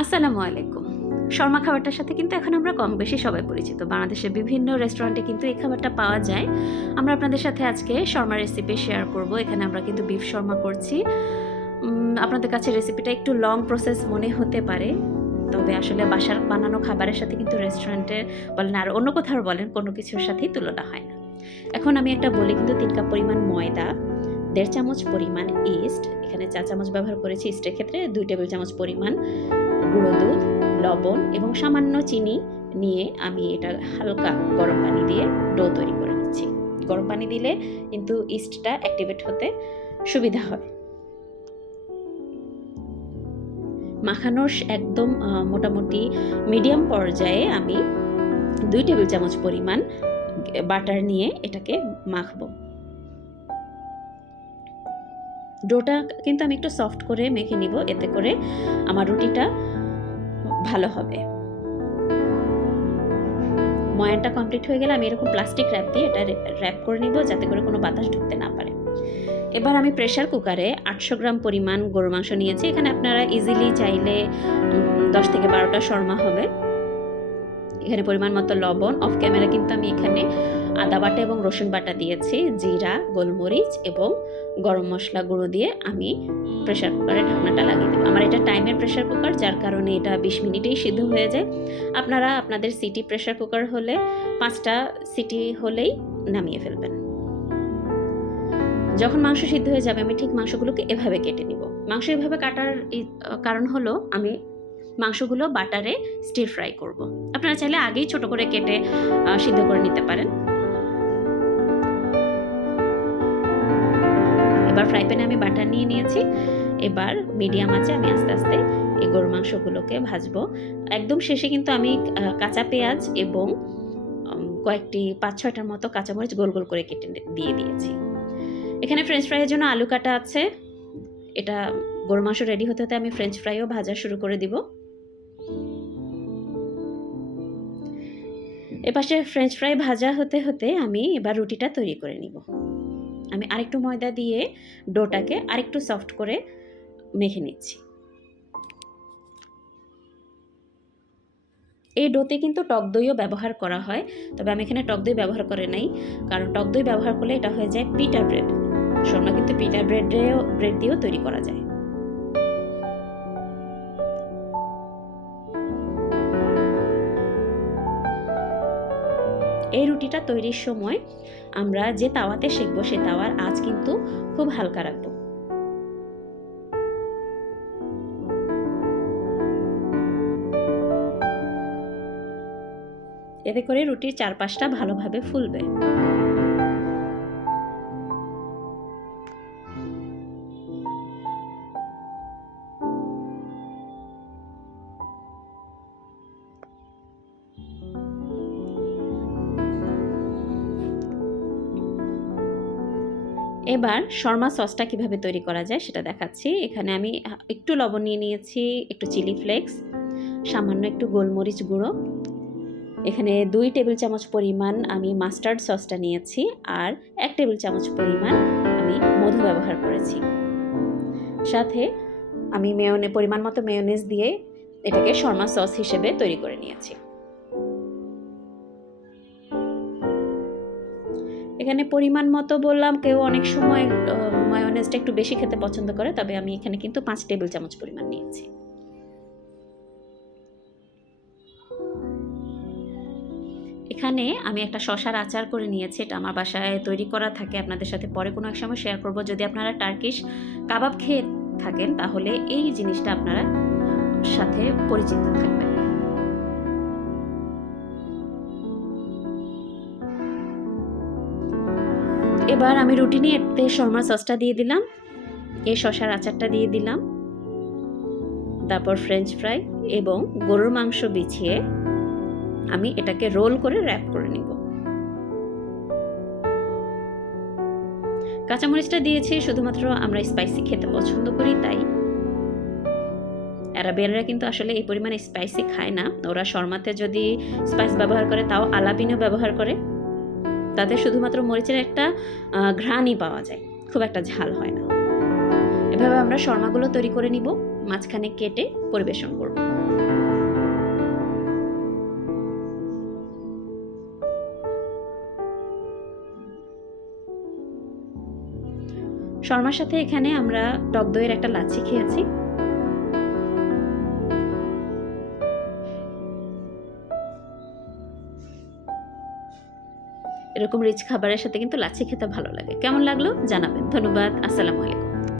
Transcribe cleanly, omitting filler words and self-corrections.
আসসালামু আলাইকুম। শর্মা খাবারটার সাথে কিন্তু এখন আমরা কম বেশি সবাই পরিচিত। বাংলাদেশের বিভিন্ন রেস্টুরেন্টে কিন্তু এই খাবারটা পাওয়া যায়। আমরা আপনাদের সাথে আজকে শর্মা রেসিপি শেয়ার করব। এখানে আমরা কিন্তু বিফ শর্মা করছি। আপনাদের কাছে রেসিপিটা একটু লং প্রসেস মনে হতে পারে। তবে আসলে বাসার বানানো খাবারের সাথে কিন্তু রেস্টুরেন্টে বলেন আর অন্য কোথাও বলেন কোনো কিছুর সাথেই তুলনা হয় না। এখন আমি একটা বলি কিন্তু ৩ কাপ পরিমাণ ময়দা, ১.৫ চামচ পরিমাণ ইস্ট, এখানে ৪ চামচ ব্যবহার করেছি ইস্টের ক্ষেত্রে, ২ টেবিল চামচ পরিমাণ গুঁড়ো দুধ, লবণ এবং সামান্য চিনি নিয়ে আমি এটা হালকা গরম পানি দিয়ে ডো তৈরি করে নিচ্ছি। গরম পানি দিলে কিন্তু ইস্টটা অ্যাক্টিভেট হতে সুবিধা হয়। মাখানোর একদম মোটামুটি মিডিয়াম পর্যায়ে আমি ২ টেবিল চামচ পরিমাণ বাটার নিয়ে এটাকে মাখবো। ডোটা কিন্তু আমি একটু সফট করে মেখে নিব, এতে করে আমার রুটিটা ভালো হবে। ময়ানটা কমপ্লিট হয়ে গেলে আমি এরকম প্লাস্টিক র্যাপ দিয়ে এটা র্যাপ করে নিব, যাতে করে কোনো বাতাস ঢুকতে না পারে। এবার আমি প্রেসার কুকারে ৮০০ গ্রাম পরিমাণ গরুর মাংস নিয়েছি। এখানে আপনারা ইজিলি চাইলে ১০ থেকে ১২টা শর্মা হবে। এখানে পরিমাণ মতো লবণ, অফ ক্যামেরা কিন্তু আমি এখানে আদা বাটা এবং রসুন বাটা দিয়েছি, জিরা, গোলমরিচ এবং গরম মশলা গুঁড়ো দিয়ে আমি প্রেসার কুকারে ঢাকনাটা লাগিয়ে দেবো। আমার এটা টাইমের প্রেসার কুকার, যার কারণে এটা ২০ মিনিটেই সিদ্ধ হয়ে যায়। আপনারা আপনাদের সিটি প্রেসার কুকার হলে 5টা সিটি হলেই নামিয়ে ফেলবেন। যখন মাংস সিদ্ধ হয়ে যাবে আমি ঠিক মাংসগুলোকে এভাবে কেটে নিব। মাংস এভাবে কাটার কারণ হলো আমি মাংসগুলো বাটারে স্টির ফ্রাই করব। আপনারা চাইলে আগেই ছোট করে কেটে সিদ্ধ করে নিতে পারেন। এবার ফ্রাই প্যানে আমি বাটার নিয়ে নিয়েছি। এবার মিডিয়াম আঁচে আমি আস্তে আস্তে এই গরুর মাংসগুলোকে ভাজবো। একদম শেষে কিন্তু আমি কাঁচা পেঁয়াজ এবং কয়েকটি ৫-৬টার মতো কাঁচামরিচ গোল গোল করে কেটে দিয়ে দিয়েছি। এখানে ফ্রেঞ্চ ফ্রাইয়ের জন্য আলু কাটা আছে। এটা গরুর মাংস রেডি হতে হতে আমি ফ্রেঞ্চ ফ্রাইও ভাজা শুরু করে দিব। এপাশে ফ্রেঞ্চ ফ্রাই ভাজা হতে হতে আমি এবার রুটিটা তৈরি করে নিব। আমি আরেকটু ময়দা দিয়ে ডোটাকে আরেকটু সফট করে মেখে নিচ্ছি। এই ডোতে কিন্তু টক দইও ব্যবহার করা হয়, তবে আমি এখানে টক দই ব্যবহার করে নাই, কারণ টক দই ব্যবহার করলে এটা হয়ে যায় পিটা ব্রেড। শর্মা কিন্তু পিটা ব্রেড দিয়েও তৈরি করা যায়। এই রুটিটা তৈরির সময় আমরা যে তাওয়াতে সেঁকবো সে তাওয়ার আঁচ কিন্তু খুব হালকা রাখবো। এতে করে রুটির চারপাশটা ভালোভাবে ফুলবে। এবার শর্মা সসটা কিভাবে তৈরি করা যায় সেটা দেখাচ্ছি। এখানে আমি একটু লবণ নিয়ে নিয়েছি, একটু চিলি ফ্লেক্স, সামান্য একটু গোলমরিচ গুঁড়ো, এখানে 2 টেবিল চামচ পরিমাণ আমি মাস্টার্ড সসটা নিয়েছি, আর 1 টেবিল চামচ পরিমাণ আমি মধু ব্যবহার করেছি। সাথে আমি পরিমাণ মতো মেয়োনেজ দিয়ে এটাকে শর্মা সস হিসেবে তৈরি করে নিয়েছি। এখানে পরিমাণ মতো বললাম, কেউ অনেক সময় মায়োনেজটা একটু বেশি খেতে পছন্দ করে, তবে আমি এখানে কিন্তু 5 টেবিল চামচ পরিমাণ নিয়েছি। এখানে আমি একটা শসার আচার করে নিয়েছি, এটা আমার বাসায় তৈরি করা থাকে, আপনাদের সাথে পরে কোনো এক সময় শেয়ার করব। যদি আপনারা টার্কিশ কাবাব খেয়ে থাকেন তাহলে এই জিনিসটা আপনারা সাথে পরিচিত থাকবেন। এবার আমি রুটি নিয়ে এতে শর্মা সসটা দিয়ে দিলাম, এই শসার আচারটা দিয়ে দিলাম, তারপর ফ্রেঞ্চ ফ্রাই এবং গরুর মাংস বিছিয়ে আমি এটাকে রোল করে র্যাপ করে নিব। কাঁচামরিচটা দিয়েছি শুধুমাত্র আমরা স্পাইসি খেতে পছন্দ করি, তাই। আরাবিয়ানরা কিন্তু আসলে এই পরিমাণে স্পাইসি খায় না। ওরা শর্মাতে যদি স্পাইস ব্যবহার করে তাও আলাপিনো ব্যবহার করে, তাতে শুধুমাত্র মরিচের একটা ঘ্রাণই পাওয়া যায়, খুব একটা ঝাল হয় না। এভাবে আমরা শর্মাগুলো তৈরি করে নিব। মাঝখানে কেটে পরিবেশন করব। শর্মার সাথে এখানে আমরা টক দইয়ের একটা লাচ্ছি খেয়েছি। এরকম রিচ খাবারের সাথে কিন্তু লাচ্ছি খেতে ভালো লাগে। কেমন লাগলো জানাবেন। ধন্যবাদ। আসসালামু আলাইকুম।